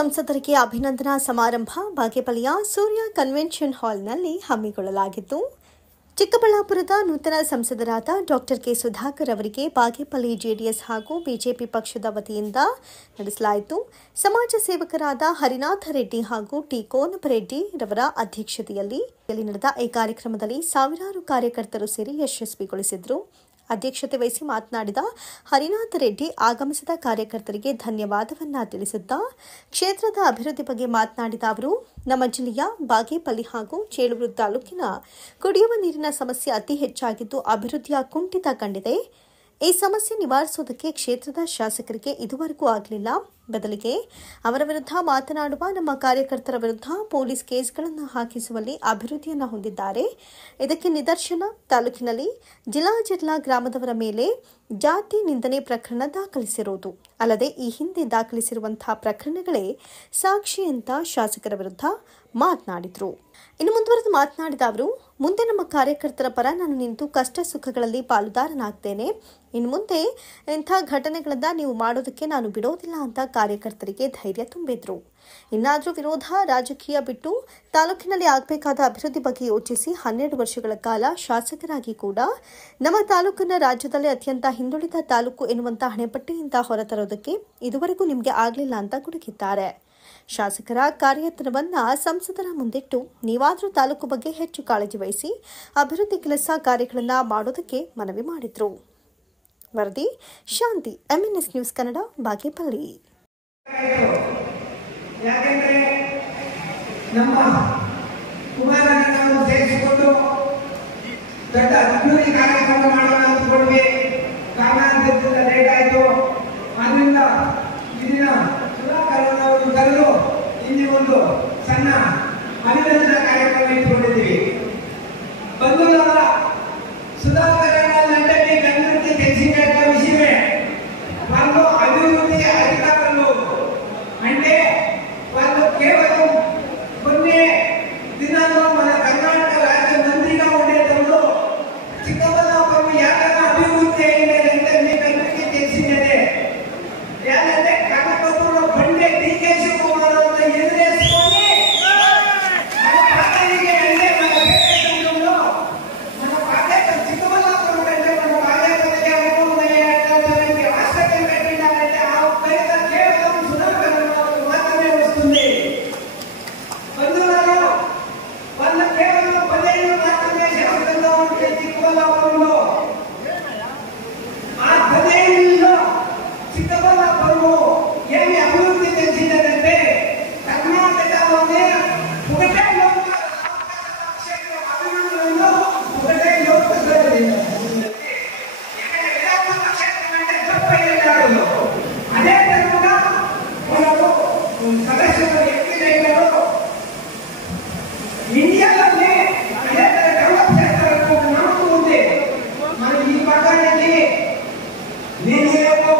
ಸಂಸದರಿಗೆ ಅಭಿನಂದನಾ ಸಮಾರಂಭ ಬಾಗೇಪಲ್ಲಿಯ ಸೂರ್ಯ ಕನ್ವೆನ್ಷನ್ ಹಾಲ್ನಲ್ಲಿ ಹಮ್ಮಿಕೊಳ್ಳಲಾಗಿತ್ತು. ಚಿಕ್ಕಬಳ್ಳಾಪುರದ ನೂತನ ಸಂಸದರಾದ ಡಾಕ್ಟರ್ ಕೆ ಸುಧಾಕರ್ ಅವರಿಗೆ ಬಾಗೇಪಲ್ಲಿ ಜೆಡಿಎಸ್ ಹಾಗೂ ಬಿಜೆಪಿ ಪಕ್ಷದ ವತಿಯಿಂದ ನಡೆಸಲಾಯಿತು. ಸಮಾಜ ಸೇವಕರಾದ ಹರಿನಾಥ ರೆಡ್ಡಿ ಹಾಗೂ ಟಿ ಕೋನಪರೆಡ್ಡಿ ರವರ ಅಧ್ಯಕ್ಷತೆಯಲ್ಲಿ ನಡೆದ ಈ ಕಾರ್ಯಕ್ರಮದಲ್ಲಿ ಸಾವಿರಾರು ಕಾರ್ಯಕರ್ತರು ಸೇರಿ ಯಶಸ್ವಿಗೊಳಿಸಿದರು. ಅಧ್ಯಕ್ಷತೆ ವಹಿಸಿ ಮಾತನಾಡಿದ ಹರಿನಾಥ ರೆಡ್ಡಿ ಆಗಮಿಸಿದ ಕಾರ್ಯಕರ್ತರಿಗೆ ಧನ್ಯವಾದವನ್ನ ತಿಳಿಸಿದ್ದ ಕ್ಷೇತ್ರದ ಅಭಿವೃದ್ಧಿ ಬಗ್ಗೆ ಮಾತನಾಡಿದ ಅವರು, ನಮ್ಮ ಜಿಲ್ಲೆಯ ಬಾಗೇಪಲ್ಲಿ ಹಾಗೂ ಚೇಳೂರು ತಾಲೂಕಿನ ಕುಡಿಯುವ ನೀರಿನ ಸಮಸ್ಯೆ ಅತಿ ಹೆಚ್ಚಾಗಿದ್ದು ಅಭಿವೃದ್ಧಿಯ ಕುಂಠಿತ ಕಂಡಿದೆ. ಈ ಸಮಸ್ಯೆ ನಿವಾರಿಸುವುದಕ್ಕೆ ಕ್ಷೇತ್ರದ ಶಾಸಕರಿಗೆ ಇದುವರೆಗೂ ಆಗಲಿಲ್ಲ. ಬದಲಿಗೆ ಅವರ ವಿರುದ್ಧ ಮಾತನಾಡುವ ನಮ್ಮ ಕಾರ್ಯಕರ್ತರ ವಿರುದ್ಧ ಪೊಲೀಸ್ ಕೇಸ್ಗಳನ್ನು ಹಾಕಿಸುವಲ್ಲಿ ಅಭಿವೃದ್ಧಿಯನ್ನು ಹೊಂದಿದ್ದಾರೆ. ಇದಕ್ಕೆ ನಿದರ್ಶನ ತಾಲೂಕಿನಲ್ಲಿ ಜಿಲ್ಲಾ ಗ್ರಾಮದವರ ಮೇಲೆ ಜಾತಿ ನಿಂದನೆ ಪ್ರಕರಣ ದಾಖಲಿಸಿರುವುದು ಅಲ್ಲದೆ ಈ ಹಿಂದೆ ದಾಖಲಿಸಿರುವಂತಹ ಪ್ರಕರಣಗಳೇ ಸಾಕ್ಷಿ ಅಂತ ಶಾಸಕರ ವಿರುದ್ಧ ಮಾತನಾಡಿದರು. ಇನ್ನು ಮುಂದುವರೆದು ಮಾತನಾಡಿದ ಅವರು, ಮುಂದೆ ನಮ್ಮ ಕಾರ್ಯಕರ್ತರ ಪರ ನಾನು ನಿಂತು ಕಷ್ಟ ಸುಖಗಳಲ್ಲಿ ಪಾಲುದಾರನಾಗ್ತೇನೆ. ಇನ್ನು ಮುಂದೆ ಇಂಥ ಘಟನೆಗಳನ್ನ ನೀವು ಮಾಡೋದಕ್ಕೆ ನಾನು ಬಿಡೋದಿಲ್ಲ ಅಂತ ಕಾರ್ಯಕರ್ತರಿಗೆ ಧೈರ್ಯ ತುಂಬಿದ್ರು. ಇನ್ನಾದರೂ ವಿರೋಧ ರಾಜಕೀಯ ಬಿಟ್ಟು ತಾಲೂಕಿನಲ್ಲಿ ಆಗಬೇಕಾದ ಅಭಿವೃದ್ಧಿ ಬಗ್ಗೆ ಯೋಚಿಸಿ 12 ವರ್ಷಗಳ ಕಾಲ ಶಾಸಕರಾಗಿ ಕೂಡ ನಮ್ಮ ತಾಲೂಕನ್ನು ರಾಜ್ಯದಲ್ಲಿ ಅತ್ಯಂತ ಹಿಂದುಳಿದ ತಾಲೂಕು ಎನ್ನುವಂಥ ಹಣೆಪಟ್ಟಿಯಿಂದ ಹೊರತರೋದಕ್ಕೆ ಇದುವರೆಗೂ ನಿಮಗೆ ಆಗಲಿಲ್ಲ ಅಂತ ಗುಡುಗಿದ್ದಾರೆ. ಶಾಸಕರ ಕಾರ್ಯತನವನ್ನ ಸಂಸದರ ಮುಂದಿಟ್ಟು ನೀವಾದರೂ ತಾಲೂಕು ಬಗ್ಗೆ ಹೆಚ್ಚು ಕಾಳಜಿ ವಹಿಸಿ ಅಭಿವೃದ್ಧಿ ಕೆಲಸ ಕಾರ್ಯಗಳನ್ನು ಮಾಡೋದಕ್ಕೆ ಮನವಿ ಮಾಡಿದ್ರು. ವರದಿ ಶಾಂತಿ, MNS ನ್ಯೂಸ್ ಕನ್ನಡ, ಬಾಗೇಪಲ್ಲಿ. ನಮ್ಮ ಕುಮಾರಣ್ಣನವರು ಸೇರಿಸಿಕೊಂಡು ದೊಡ್ಡ ಅಭಿವೃದ್ಧಿ ಕಾರ್ಯಕ್ರಮ ಮಾಡೋಣ ಅಂದ್ಕೊಂಡ್ವಿ. ಕಾರಣದಿಂದ ಲೇಟ್ ಆಯಿತು. ಆದ್ದರಿಂದ ಇದನ್ನ ಸುಧಾಕರ್ ಅವರು ಕರೆದು ಇಲ್ಲಿ ಒಂದು ಸಣ್ಣ ಅಭಿನಂದನಾ ಕಾರ್ಯಕ್ರಮ ಇಟ್ಟುಕೊಂಡಿದ್ದೀವಿ. ಬಂಧುಗಳ ಸುಧಾಕರ್ అంటే అభివృద్ధి తెలిసిన విషయమే. వాళ్ళు అభివృద్ధి అధికారులు అంటే వాళ్ళు కేవలం కొన్ని దినాల్లో మన కర్ణాటక రాజ్య మంత్రిగా ఉండేటప్పుడు చిక్కబల్లాపురం యాదన అభివృద్ధి అయ్యేదంటే మీకు అందరికీ తెలిసినదే. ఏంటంటే కనకపురంలో బండే DK శివకుమార్ ఎదురేసుకొని మన పార్టీకి అంటే మన దేశంలో మన పార్టీ చిక్కబల్లాపురం అంటే మన బాగేపల్లి అనుకునే హాస్పిటల్ పెట్టినారంటే ఆ పేరు కేవలం సుధాకర్ మాత్రమే వస్తుంది. బంధువులలో వాళ్ళ కేవలం 15 మాత్రమే శాసనంగా ఉంటే చిక్కబల్లాపురంలో ఆ 15లో చిక్కబల్లాపురము ఏమి అభివృద్ధి చెందిందంటే కర్ణాటకలోనే ఒకటే లోకసభ క్షేత్రం అభివృద్ధిలో ఒకటే లోకసభ ఇక్కడ విధానసభ క్షేత్రం అంటే 76 అదే విధంగా మనకు సదస్సులు ఎక్కినప్పుడు ఇండియాలోనే అదే డెవలప్ చేస్తారని ఒక నమ్మకం ఉంది. మనం ఈ పక్కనకి నీళ్ళు లేవు,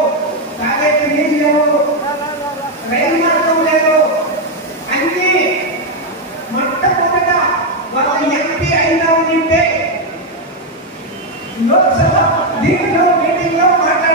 తాగేటి నీళ్ళు లేవు, రైలు మార్గం లేదు. అన్ని మొట్టమొదట వాళ్ళ ఎంపీ అయినా ఉంటే లోక్సభ దీనిలో మీటింగ్ లో మాట్లాడారు.